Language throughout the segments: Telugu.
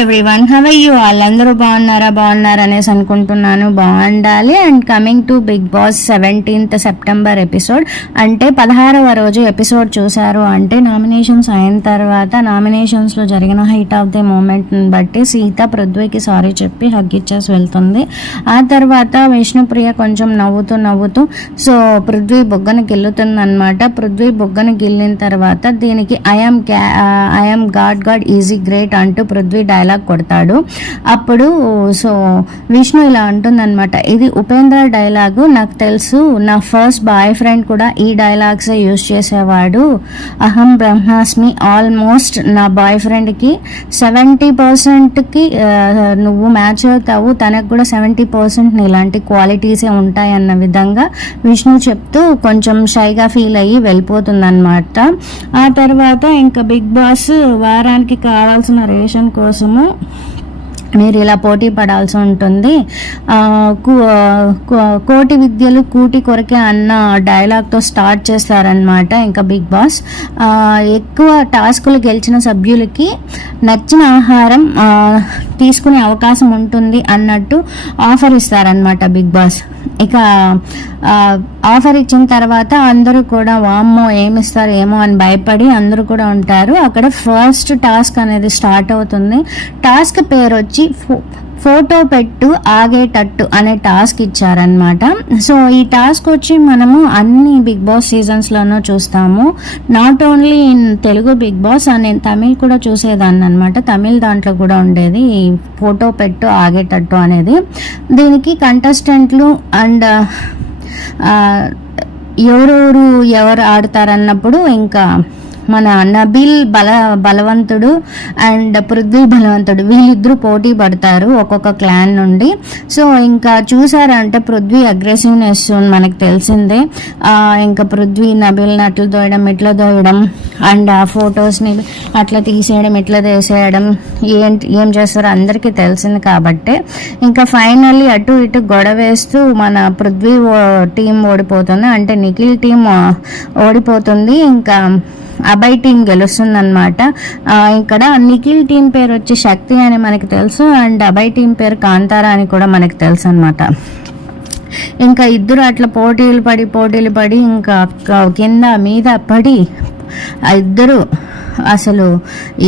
Everyone, how are you all? అందరూ బాగున్నారా అనేసి అనుకుంటున్నాను. బాగుండాలి. And coming to Bigg Boss 17th September episode, అంటే 16వ రోజు ఎపిసోడ్ చూశారు అంటే నామినేషన్స్ అయిన తర్వాత నామినేషన్స్లో జరిగిన హైట్ ఆఫ్ ది మూమెంట్ని బట్టి సీత పృథ్వీకి సారీ చెప్పి హగ్ ఇచ్చేసి వెళ్తుంది. ఆ తర్వాత విష్ణుప్రియ కొంచెం నవ్వుతూ సో పృథ్వీ బొగ్గను గిల్లుతుంది అనమాట. పృథ్వీ బొగ్గను గిల్లిన తర్వాత దీనికి ఐఎమ్ గాడ్ ఈజీ గ్రేట్ అంటూ పృథ్వీ డైలాగ్ కొడతాడు. అప్పుడు సో విష్ణు ఇలా అంటుందన్నమాట, ఇది ఉపేంద్ర డైలాగు, నాకు తెలుసు, నా ఫస్ట్ బాయ్ ఫ్రెండ్ కూడా ఈ డైలాగ్సే యూజ్ చేసేవాడు. అహం బ్రహ్మాస్మి, ఆల్మోస్ట్ నా బాయ్ ఫ్రెండ్కి 70%కి నువ్వు మ్యాచ్ అవుతావు, తనకు కూడా 70% ఇలాంటి క్వాలిటీసే ఉంటాయన్న విధంగా విష్ణు చెప్తూ కొంచెం షైగా ఫీల్ అయ్యి వెళ్ళిపోతుందన్నమాట. ఆ తర్వాత ఇంకా బిగ్ బాస్ వారానికి కావాల్సిన రేషన్ కోసము మీరు ఇలా పోటీ పడాల్సి ఉంటుంది. కోటి విద్యలు కూటి కొరకే అన్న డైలాగ్తో స్టార్ట్ చేస్తారనమాట. ఇంకా బిగ్ బాస్ ఎక్కువ టాస్కులు గెలిచిన సభ్యులకి నచ్చిన ఆహారం తీసుకునే అవకాశం ఉంటుంది అన్నట్టు ఆఫర్ ఇస్తారనమాట బిగ్ బాస్. ఇక ఆఫర్ ఇచ్చిన తర్వాత అందరూ కూడా వామ్మో ఏమిస్తారు ఏమో అని భయపడి అందరూ కూడా ఉంటారు. అక్కడ ఫస్ట్ టాస్క్ అనేది స్టార్ట్ అవుతుంది. టాస్క్ పేరు వచ్చి ఫోటో పెట్టు ఆగేటట్టు అనే టాస్క్ ఇచ్చారనమాట. సో ఈ టాస్క్ వచ్చి మనము అన్ని బిగ్ బాస్ సీజన్స్లోనూ చూస్తాము. Not only in Telugu Bigg Boss, నేను తమిళ్ కూడా చూసేదాన్ని అనమాట. తమిళ్ దాంట్లో కూడా ఉండేది ఈ ఫోటో పెట్టు ఆగేటట్టు అనేది. దీనికి కంటెస్టెంట్లు అండ్ ఎవరు ఆడతారన్నప్పుడు ఇంకా మన నబీల్ బలవంతుడు అండ్ పృథ్వీ బలవంతుడు వీళ్ళిద్దరూ పోటీ పడతారు ఒక్కొక్క క్లాన్ నుండి. సో ఇంకా చూసారంటే పృథ్వీ అగ్రెసివ్నెస్ మనకు తెలిసిందే. ఇంకా పృథ్వీ నబీల్ని అట్లా దోయడం ఇట్లా దోయడం అండ్ ఆ ఫొటోస్ని అట్లా తీసేయడం ఇట్లా తీసేయడం ఏం చేస్తారో అందరికీ తెలిసింది. కాబట్టి ఇంకా ఫైనల్లీ అటు ఇటు గొడవేస్తూ మన పృథ్వీ టీం ఓడిపోతుంది, అంటే నిఖిల్ టీం ఓడిపోతుంది. ఇంకా అభయ్ టీం గెలుస్తుంది అనమాట. ఇక్కడ నిఖిల్ టీం పేరు వచ్చి శక్తి అని మనకి తెలుసు, అండ్ అభయ్ టీం పేరు కాంతారా అని కూడా మనకి తెలుసు అనమాట. ఇంకా ఇద్దరు అట్లా పోటీలు పడి ఇంకా కింద మీద పడి ఇద్దరు అసలు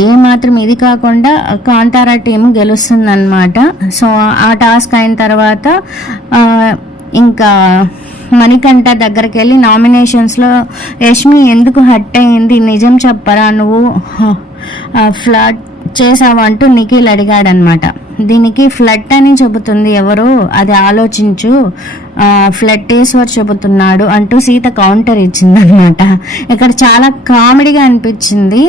ఏమాత్రం ఇది కాకుండా కాంతారా టీం గెలుస్తుందన్నమాట. సో ఆ టాస్క్ అయిన తర్వాత ఇంకా మణికంఠ దగ్గరికి వెళ్ళి నామినేషన్స్లో యష్మి ఎందుకు హట్ అయింది, నిజం చెప్పరా, నువ్వు ఫ్లడ్ చేసావు అంటూ నిఖిల్ అడిగాడనమాట. దీనికి ఫ్లడ్ అని చెబుతుంది ఎవరు, అది ఆలోచించు, ఫ్లట్టేశ్వర్ చెబుతున్నాడు అంటూ సీత కౌంటర్ ఇచ్చిందనమాట. ఇక్కడ చాలా కామెడీగా అనిపించింది.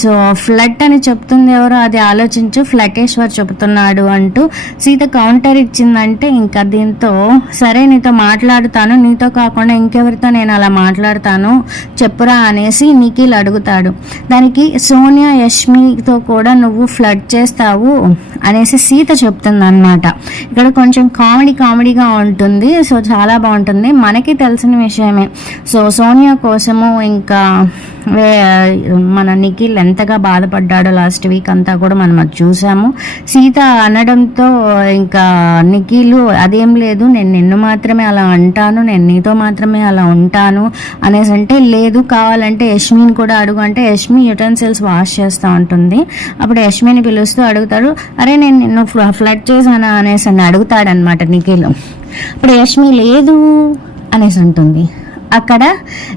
సో ఫ్లడ్ అని చెప్తుంది ఎవరు, అది ఆలోచించు, ఫ్లట్టేశ్వర్ చెబుతున్నాడు అంటూ సీత కౌంటర్ ఇచ్చిందంటే ఇంకా దీంతో సరే నీతో మాట్లాడుతాను, నీతో కాకుండా ఇంకెవరితో నేను అలా మాట్లాడతాను చెప్పురా అనేసి నిఖిల్ అడుగుతాడు. దానికి సోనియా యష్మితో కూడా నువ్వు ఫ్లడ్ చేస్తావు అనేసి సీత చెప్తుంది అనమాట. ఇక్కడ కొంచెం కామెడీగా ఉంటుంది. సో చాలా బాగుంటుంది, మనకి తెలిసిన విషయమే. సో సోనియా కోసము ఇంకా మన నిఖిల్ ఎంతగా బాధపడ్డాడో లాస్ట్ వీక్ అంతా కూడా మనం అది చూసాము. సీత అనడంతో ఇంకా నిఖిల్ అదేం లేదు, నేను నిన్ను మాత్రమే అలా అంటాను, నేను నీతో మాత్రమే అలా ఉంటాను అనేసి అంటే, లేదు కావాలంటే యష్మిని కూడా అడుగు అంటే యష్మి యుటెన్సిల్స్ వాష్ చేస్తూ ఉంటుంది. అప్పుడు యష్మిని పిలుస్తూ అడుగుతాడు, అరే నేను నిన్ను ఫ్లడ్ చేశానా అనేసి అని అడుగుతాడనమాట నిఖిల్. ఇప్పుడు యష్మి లేదు అనేసి ఉంటుంది. అక్కడ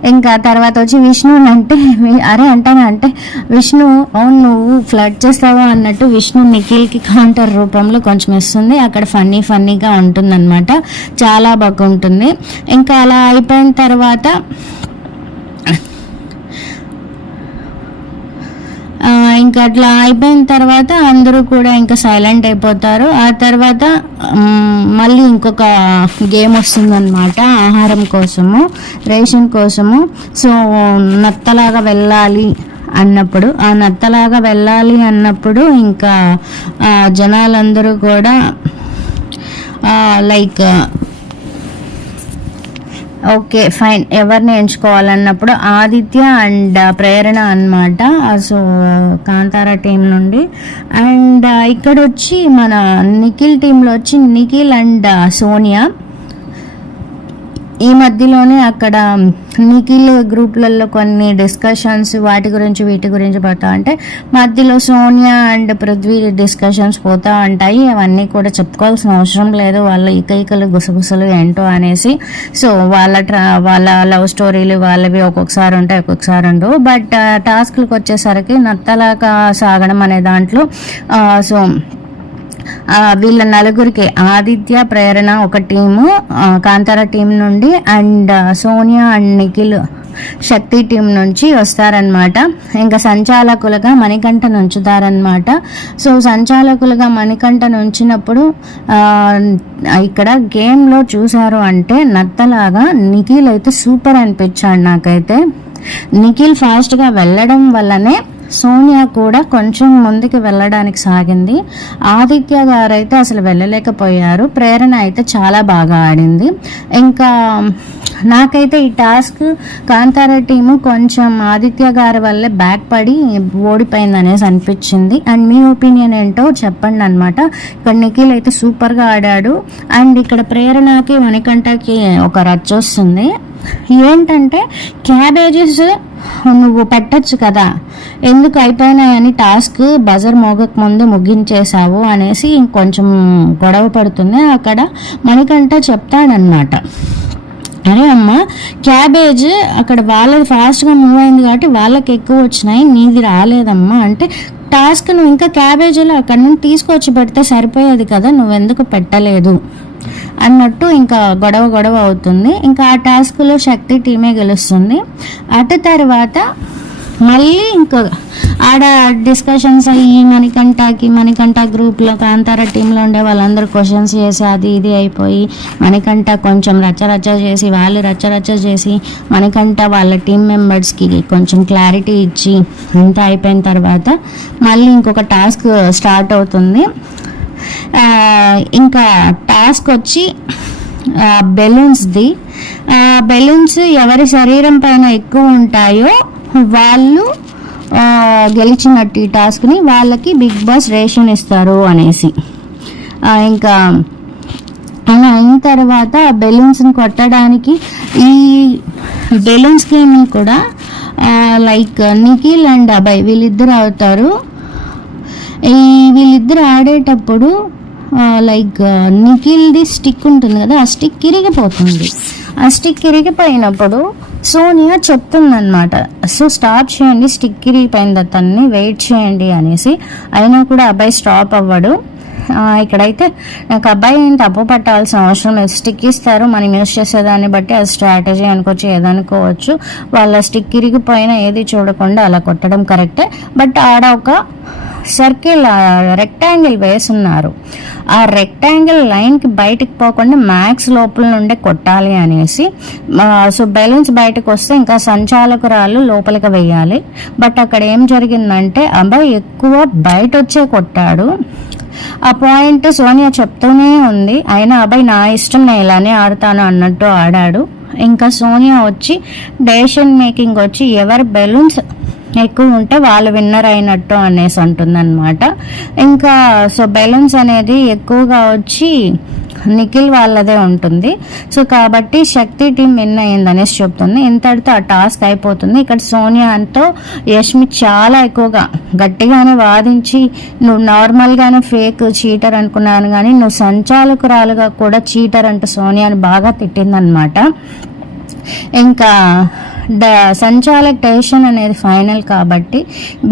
ఇంకా తర్వాత వచ్చి విష్ణు అంటే అరే అంటే విష్ణు అవును నువ్వు ఫ్లడ్ చేస్తావా అన్నట్టు విష్ణు నిఖిల్కి కౌంటర్ రూపంలో కొంచెం ఇస్తుంది. అక్కడ ఫన్నీగా ఉంటుందన్నమాట, చాలా బాగుంటుంది. ఇంకా అలా అయిపోయిన తర్వాత ఇంకా అట్లా అయిపోయిన తర్వాత అందరూ కూడా ఇంకా సైలెంట్ అయిపోతారు. ఆ తర్వాత మళ్ళీ ఇంకొక గేమ్ వస్తుందన్నమాట, ఆహారం కోసము, రేషన్ కోసము. సో నత్తలాగా వెళ్ళాలి అన్నప్పుడు ఇంకా జనాలందరూ కూడా లైక్ ఓకే ఫైన్, ఎవరిని ఎంచుకోవాలన్నప్పుడు ఆదిత్య అండ్ ప్రేరణ అన్నమాట. సో కాంతారా టీం నుండి. అండ్ ఇక్కడ వచ్చి మన నిఖిల్ టీంలో వచ్చి నిఖిల్ అండ్ సోనియా. ఈ మధ్యలోనే అక్కడ నిఖిల్ గ్రూప్లలో కొన్ని డిస్కషన్స్ వాటి గురించి వీటి గురించి పోతా అంటే మధ్యలో సోనియా అండ్ పృథ్వీ డిస్కషన్స్ పోతా ఉంటాయి. అవన్నీ కూడా చెప్పుకోవాల్సిన అవసరం లేదు, వాళ్ళ ఇకైకలు గుసగుసలు ఏంటో అనేసి. సో వాళ్ళ లవ్ స్టోరీలు వాళ్ళవి ఒక్కొక్కసారి ఉంటాయి, ఒక్కొక్కసారి ఉండవు. బట్ టాస్క్లకు వచ్చేసరికి నత్తలాగా సాగడం అనే దాంట్లో సో వీళ్ళ నలుగురికి ఆదిత్య ప్రేరణ ఒక టీము కాంతారా టీం నుండి, and Sonia and Nikhil Shakti team నుంచి వస్తారనమాట. ఇంకా సంచాలకులుగా మణికంఠ నుంచుతారనమాట. సో సంచాలకులుగా మణికంఠ నుంచినప్పుడు ఇక్కడ గేమ్లో చూసారు అంటే నత్తలాగా నిఖిల్ అయితే సూపర్ అనిపించాడు నాకైతే. నిఖిల్ ఫాస్ట్గా వెళ్ళడం వల్లనే సోనియా కూడా కొంచెం ముందుకు వెళ్ళడానికి సాగింది. ఆదిత్య గారు అయితే అసలు వెళ్ళలేకపోయారు. ప్రేరణ అయితే చాలా బాగా ఆడింది. ఇంకా నాకైతే ఈ టాస్క్ కాంతారా టీము కొంచెం ఆదిత్య గారి వల్లే బ్యాక్ పడి ఓడిపోయింది అనేసి అనిపించింది. అండ్ మీ ఒపీనియన్ ఏంటో చెప్పండి అనమాట. ఇక్కడ నిఖిల్ అయితే సూపర్గా ఆడాడు. అండ్ ఇక్కడ ప్రేరణకి మణికంఠకి ఒక రచ్చ వస్తుంది. ఏంటంటే క్యాబేజెస్ నువ్వు పెట్టచ్చు కదా, ఎందుకు అయిపోయినాయని టాస్క్ బజర్ మోగక ముందు ముగించేశావు అనేసి ఇంకొంచెం గొడవ పడుతుంది. అక్కడ మణికంఠ చెప్తాడనమాట, అరే అమ్మ క్యాబేజ్ అక్కడ వాళ్ళది ఫాస్ట్గా మూవ్ అయింది కాబట్టి వాళ్ళకి ఎక్కువ వచ్చినాయి, నీది రాలేదమ్మా అంటే టాస్క్ నువ్వు ఇంకా క్యాబేజీలో అక్కడ నుంచి తీసుకొచ్చి పెడితే సరిపోయేది కదా, నువ్వెందుకు పెట్టలేదు అన్నట్టు ఇంకా గొడవ అవుతుంది. ఇంకా ఆ టాస్క్లో శక్తి టీమే గెలుస్తుంది. అటు తర్వాత మళ్ళీ ఇంకా ఆడ డిస్కషన్స్ అయ్యి మణికంఠ గ్రూప్లో కాంతారా టీంలో ఉండే వాళ్ళందరూ క్వశ్చన్స్ చేసి అది ఇది అయిపోయి మణికంఠ కొంచెం రచ్చ చేసి వాళ్ళు రచ్చ చేసి మణికంఠ వాళ్ళ టీం మెంబర్స్కి కొంచెం క్లారిటీ ఇచ్చి అంతా అయిపోయిన తర్వాత మళ్ళీ ఇంకొక టాస్క్ స్టార్ట్ అవుతుంది. ఇంకా టాస్క్ వచ్చి బెలూన్స్ది. బెలూన్స్ ఎవరి శరీరం పైన ఎక్కువ ఉంటాయో వాళ్ళు గెలిచినట్టు ఈ టాస్క్ని, వాళ్ళకి బిగ్ బాస్ రేషన్ ఇస్తారు అనేసి. ఇంకా అలా అయిన తర్వాత బెలూన్స్ని కొట్టడానికి ఈ బెలూన్స్ గేమ్ కూడా లైక్ నిఖిల్ అండ్ అభయ్ వీళ్ళిద్దరు అవుతారు. వీళ్ళిద్దరు ఆడేటప్పుడు లైక్ నిఖిల్ది స్టిక్ ఉంటుంది కదా, ఆ స్టిక్ ఇరిగిపోతుంది. ఆ స్టిక్ ఇరిగిపోయినప్పుడు సోనియా చెప్తుందనమాట, సో స్టాప్ చేయండి, స్టిక్ ఇరిగిపోయింది అతన్ని, వెయిట్ చేయండి అనేసి. అయినా కూడా అబ్బాయి స్టాప్ అవ్వడు. ఇక్కడైతే నాకు అబ్బాయి ఏం తప్పు పట్టాల్సిన అవసరం లేదు. స్టిక్ ఇస్తారు, మనం యూజ్ చేసేదాన్ని బట్టి అది స్ట్రాటజీ అనుకోవచ్చు, ఏదనుకోవచ్చు. వాళ్ళ స్టిక్ ఇరిగిపోయినా ఏది చూడకుండా అలా కొట్టడం కరెక్టే. బట్ ఆడ ఒక సర్కిల్ రెక్టాంగిల్ వేసున్నారు. ఆ రెక్టాంగిల్ లైన్కి బయటకు పోకుండా మ్యాక్స్ లోపల నుండే కొట్టాలి అనేసి. సో బెలూన్స్ బయటకు వస్తే ఇంకా సంచాలకురాలు లోపలికి వెయ్యాలి. బట్ అక్కడ ఏం జరిగిందంటే అబ్బాయి ఎక్కువ బయట వచ్చే కొట్టాడు. ఆ పాయింట్ సోనియా చెప్తూనే ఉంది, అయినా అబ్బాయి నా ఇష్టం, నేను ఇలానే ఆడతాను అన్నట్టు ఆడాడు. ఇంకా సోనియా వచ్చి డెసిషన్ మేకింగ్ వచ్చి ఎవరు బెలూన్స్ ఎక్కువ ఉంటే వాళ్ళు విన్నర్ అయినట్టు అనేసి అంటుందన్నమాట. ఇంకా సో బెలూన్స్ అనేది ఎక్కువగా వచ్చి నిఖిల్ వాళ్ళదే ఉంటుంది. సో కాబట్టి శక్తి టీం విన్ అయింది అనేసి చెప్తుంది. ఇంతటితో ఆ టాస్క్ అయిపోతుంది. ఇక్కడ సోనియాతో యష్మి చాలా ఎక్కువగా గట్టిగానే వాదించి, నువ్వు నార్మల్గానే ఫేక్ చీటర్ అనుకున్నాను కానీ నువ్వు సంచాలకురాలుగా కూడా చీటర్ అంటూ సోనియాని బాగా తిట్టిందనమాట. ఇంకా సంచాలక్ డెసిషన్ అనేది ఫైనల్ కాబట్టి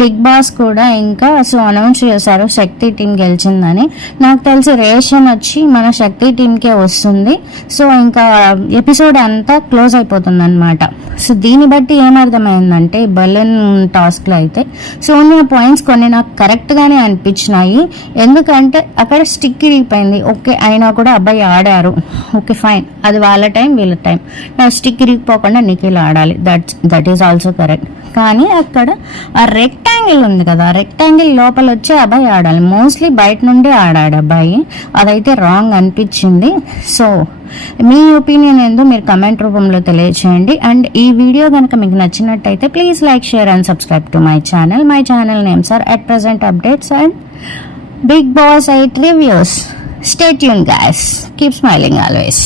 బిగ్ బాస్ కూడా ఇంకా సో అనౌన్స్ చేశారు శక్తి టీం గెలిచిందని. నాకు తెలిసి రేషన్ వచ్చి మన శక్తి టీంకే వస్తుంది. సో ఇంకా ఎపిసోడ్ అంతా క్లోజ్ అయిపోతుంది అనమాట. సో దీన్ని బట్టి ఏమర్థమైందంటే బెలూన్ టాస్క్లో అయితే సోనియా పాయింట్స్ కొన్ని నాకు కరెక్ట్గానే అనిపించినాయి. ఎందుకంటే అక్కడ స్టిక్ ఇరిగిపోయింది, ఓకే, అయినా కూడా అబ్బాయి ఆడారు, ఓకే ఫైన్, అది వాళ్ళ టైం వీళ్ళ టైం. స్టిక్ ఇరిగిపోకుండా నిఖిల్ ఆడాలి, దట్ ఈస్ ఆల్సో కరెక్ట్. కానీ అక్కడ ఆ రెక్టాంగిల్ ఉంది కదా, ఆ రెక్టాంగిల్ లోపల వచ్చి అబ్బాయి ఆడాలి. మోస్ట్లీ బయట నుండి ఆడాడు అబ్బాయి, అదైతే రాంగ్ అనిపించింది. సో మీ ఒపీనియన్ ఏందో మీరు కమెంట్ రూపంలో తెలియచేయండి. అండ్ ఈ వీడియో కనుక మీకు నచ్చినట్టయితే please like, share and subscribe to my channel. My channel names are at present updates and Bigg Boss 8 reviews. Stay tuned guys. Keep smiling always.